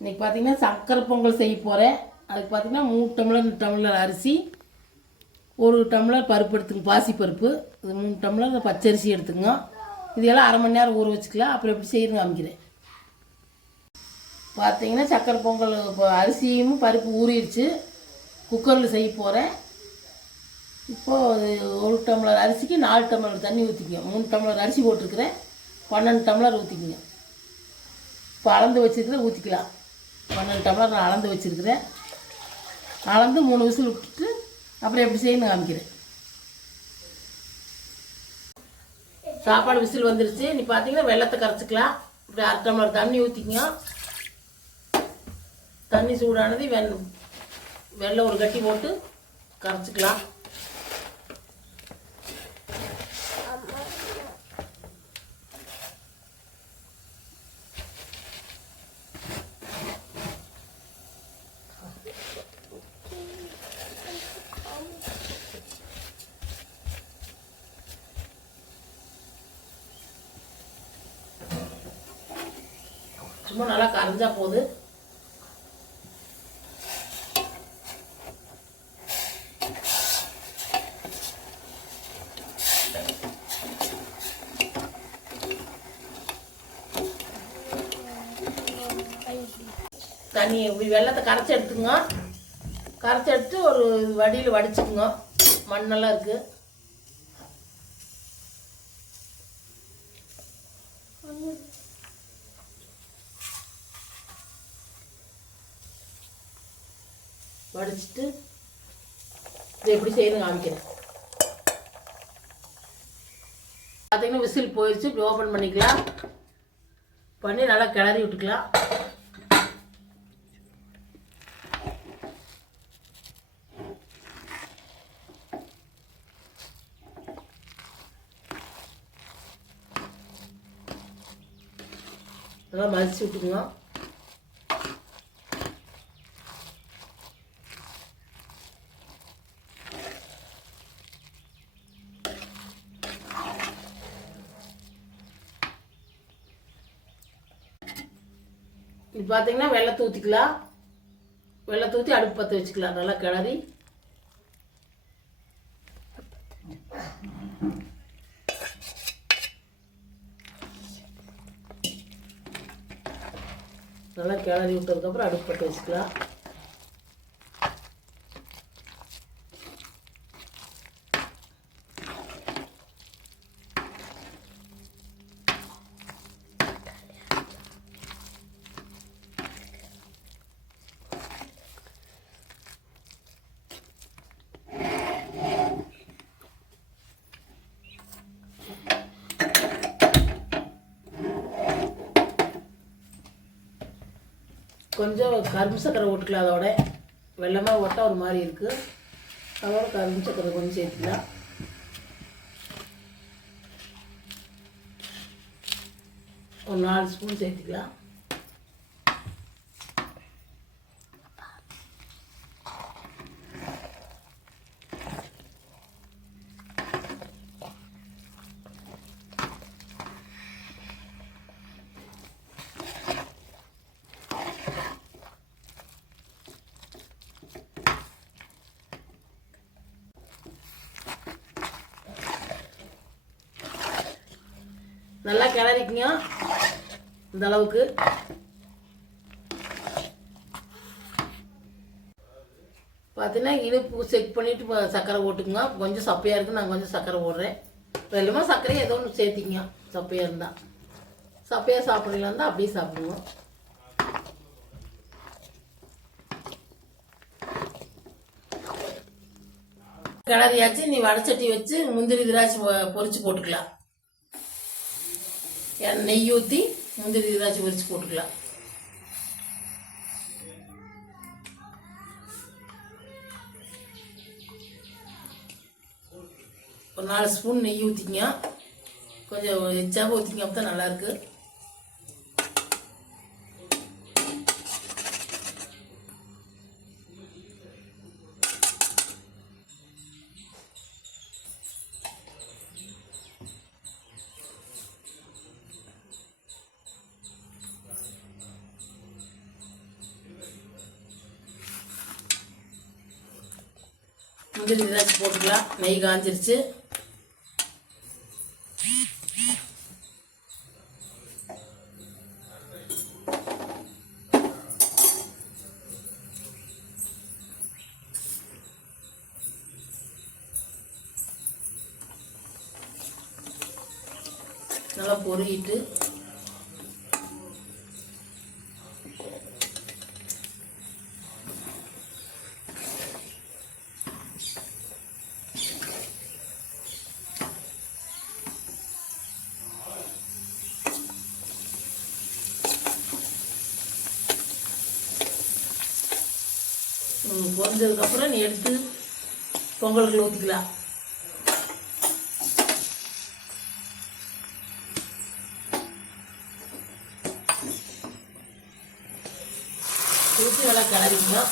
இன்றைக்கி பார்த்தீங்கன்னா சக்கரை பொங்கல் செய்ய போகிறேன் அதுக்கு பார்த்தீங்கன்னா மூணு டம்ளர் டம்ளர் அரிசி ஒரு டம்ளர் பருப்பு எடுத்துங்க பாசி பருப்பு. இது மூணு டம்ளர் பச்சரிசி எடுத்துங்க இதெல்லாம் அரை மணி நேரம் ஊற வச்சுக்கலாம். அப்புறம் எப்படி செய்யணும் காமிக்கிறேன். பார்த்தீங்கன்னா சக்கரை பொங்கல் இப்போ அரிசியும் பருப்பு ஊறிடுச்சு. குக்கரில் செய்ய போகிறேன் இப்போது ஒரு டம்ளர் அரிசிக்கு நாலு டம்ளர் தண்ணி ஊற்றிக்கங்க மூணு டம்ளர் அரிசி போட்டிருக்கிறேன். பன்னெண்டு டம்ளர் ஊற்றிக்கங்க இப்போ அளந்து வச்சுருக்கிறத ஊற்றிக்கலாம் பன்னெண்டு டம்ளர் நான் அளந்து வச்சுருக்கிறேன். அளந்து மூணு விசில் விட்டுட்டு அப்புறம் எப்படி செய்யணும் காமிக்கிறேன். சாப்பாடு விசில் வந்துருச்சு. நீ பார்த்தீங்கன்னா வெள்ளத்தை கரைச்சிக்கலாம். இப்படி அரை டம்ளர் தண்ணி ஊற்றிக்கங்க தண்ணி சூடானது வெண் வெள்ளை ஒரு கட்டி போட்டு கரைச்சிக்கலாம். சும்மா நல்லா கரைஞ்சா போகுது தண்ணி இப்படி வெள்ளத்தை கரைச்சி எடுத்துங்க கரைச்சி எடுத்து ஒரு வடியில் வடிச்சுக்குங்க. மண்ணெல்லாம் இருக்குது வடிச்சிட்டு இதை எப்படி செய்யணும் காமிக்கிறேன். பார்த்தீங்கன்னா விசில் போயிடுச்சு இப்படி ஓப்பன் பண்ணிக்கலாம். பண்ணி நல்லா கிளறி விட்டுக்கலாம். நல்லா மதிச்சு விட்டுக்கலாம். இது பார்த்தீங்கன்னா வெள்ளத்தை ஊற்றிக்கலாம் வெள்ளத்தை ஊற்றி அடுப்பு பற்ற வச்சுக்கலாம். நல்லா கிளறி. நல்லா கிளறி விட்டதுக்கப்புறம் அடுப்பு பற்ற வச்சுக்கலாம். கொஞ்சம் கரும்பு சக்கரை ஓட்டுக்கலாம் அதோட. வெள்ளமாக ஓட்டால் ஒரு மாதிரி இருக்குது அதோட கரும்பு சக்கரை கொஞ்சம் சேர்த்துக்கலாம். ஒரு நாலு ஸ்பூன் சேர்த்துக்கலாம். நல்லா கிளறிக்குங்க. இந்த அளவுக்கு. பார்த்தீங்கன்னா இனிப்பு செக் பண்ணிவிட்டு சர்க்கரை போட்டுக்குங்க. கொஞ்சம் சப்பையாக இருக்குது நான் கொஞ்சம் சர்க்கரை போடுறேன். வெள்ளமாக சர்க்கரையும் ஏதோ ஒன்று சேர்த்திங்க சப்பையாக இருந்தால் சப்பையாக சாப்பிட்றீங்களா இருந்தால் அப்படியே சாப்பிடுவோம் கிளறியாச்சு நீ வடச்சட்டி வச்சு முந்திரி திராட்சை பொறிச்சு போட்டுக்கலாம். நெய் ஊற்றி முந்திரி திராட்சை பறித்து போட்டுக்கலாம். ஒரு நாலு ஸ்பூன் நெய் ஊற்றிங்க கொஞ்சம் எச்சாக ஊற்றிங்க அப்போ தான் நல்லாயிருக்கு முந்திரி திராட்சை போட்டுக்கலாம். நெய் காஞ்சிருச்சு. நல்லா பொரியிட்டு ம், பொரிஞ்சதுக்கப்புறம் நீ எடுத்து பொங்கலுக்கு ஊற்றிக்கலாம் ஊற்றி நல்லா கிளறிக்கலாம்.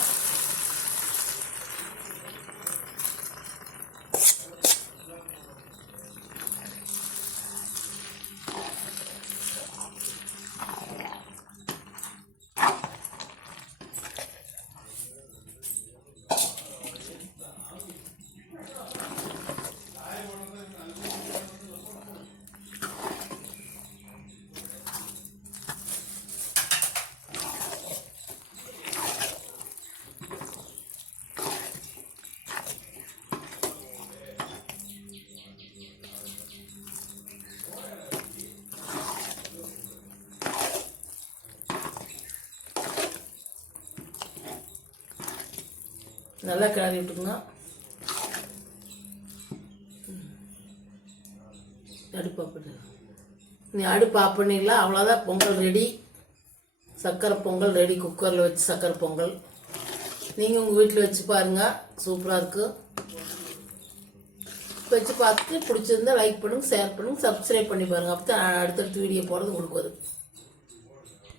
நல்லா கிளறி விட்டுங்க அடுப்பு அப்படி நீ அடுப்பு ஆஃப் பண்ணிடலாம் அவ்வளோதான் பொங்கல் ரெடி சக்கரை பொங்கல் ரெடி குக்கரில் வச்சு சக்கரை பொங்கல். நீங்கள் உங்கள் வீட்டில் வச்சு பாருங்கள் சூப்பராக இருக்கும் வச்சு பார்த்துட்டு பிடிச்சிருந்தா லைக் பண்ணுங்கள் ஷேர் பண்ணுங்கள் சப்ஸ்கிரைப் பண்ணி பாருங்கள் அப்போ தான் அடுத்தடுத்த வீடியோ போடுறது உங்களுக்கு வரும்.